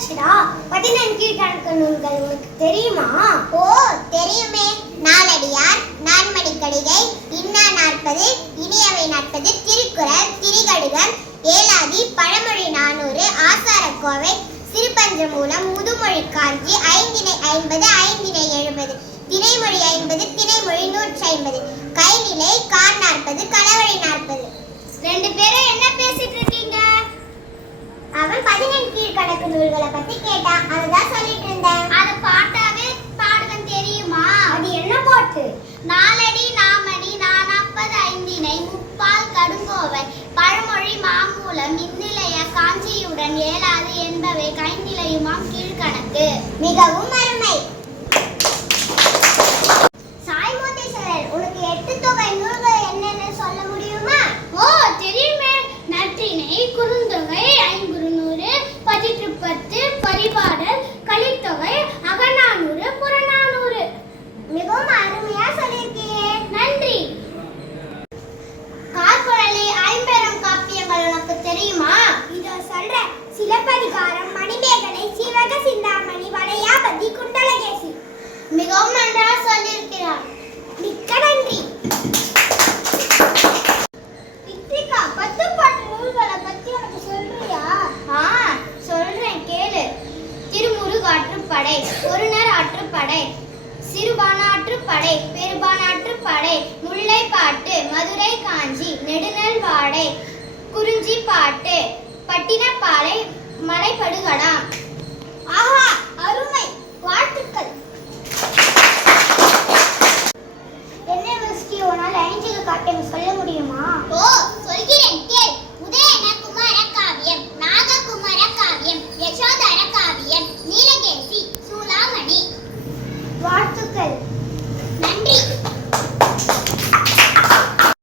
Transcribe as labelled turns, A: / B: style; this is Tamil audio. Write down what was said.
A: வந்துருச்சுடா பதினெண் கீழ்கணக்கு நூல்கள் உனக்கு தெரியுமா?
B: ஓ தெரியுமே. நாலடியார் நான்மணி கடிகை இன்னா நாற்பது இனியவை நாற்பது திருக்குறள் திரிகடுகம் ஏலாதி பழமொழி நானூறு ஆசாரக்கோவை சிறுபஞ்சமூலம் முதுமொழி காஞ்சி ஐந்தினை ஐம்பது ஐந்தினை எழுபது திணைமொழி ஐம்பது திணைமொழி நூற்றி ஐம்பது கைநிலை கார் நாற்பது கீழ்கணக்கு நூல்களை பத்தி கேட்டான் அதுதான் சொல்லிட்டு இருந்தேன்.
A: அத பாட்டாவே பாடுவேன் தெரியுமா?
B: அது என்ன போட்டு?
A: நாலடி நாமணி நானாப்பது ஐந்தினை முப்பால் கடுங்கோவை பழமொழி மாமூலம் இந்நிலைய காஞ்சியுடன் ஏழாது என்பவை கைநிலையுமாம் கீழ்கணக்கு.
B: மிகவும் அருமை
A: சாய்மூர்த்தீஸ்வரர் உனக்கு எட்டு தொகை நூல்கள் என்னென்ன சொல்ல முடியுமா ஓ தெரியுமே நற்றினை குறுந்தொகை ஐங்குறுநூறு பத்து பரிபாடல் கலித்தொகை அகநானூறு புறநானூறு.
B: மிகவும் அருமையா சொல்லியிருக்கீங்க.
A: நன்றி. கார்குழலி ஐம்பெரும் காப்பியங்கள் உனக்கு தெரியுமா?
B: இதோ சொல்றேன். சிலப்பதிகாரம் மணிமேகலை சிவக சிந்தாமணி வளையாபதி குண்டலகேசி.
A: மிகவும் நன்றா ஒருநர்
B: ஆற்றுப்படை சிறுபானாற்று
A: படை பெருபானாற்று படை முல்லை பாட்டு மதுரை காஞ்சி நெடுநல் வாடை குறிஞ்சி பாட்டு பட்டினப்பாலை மலைப்படுகடாம் ஆஹா அருமை வாழ்த்துக்கள். என்ன மிஸ்டி உன்னால் ஐஞ்சுக்கு காட்டுங்க சொல்ல முடியுமா? ஓ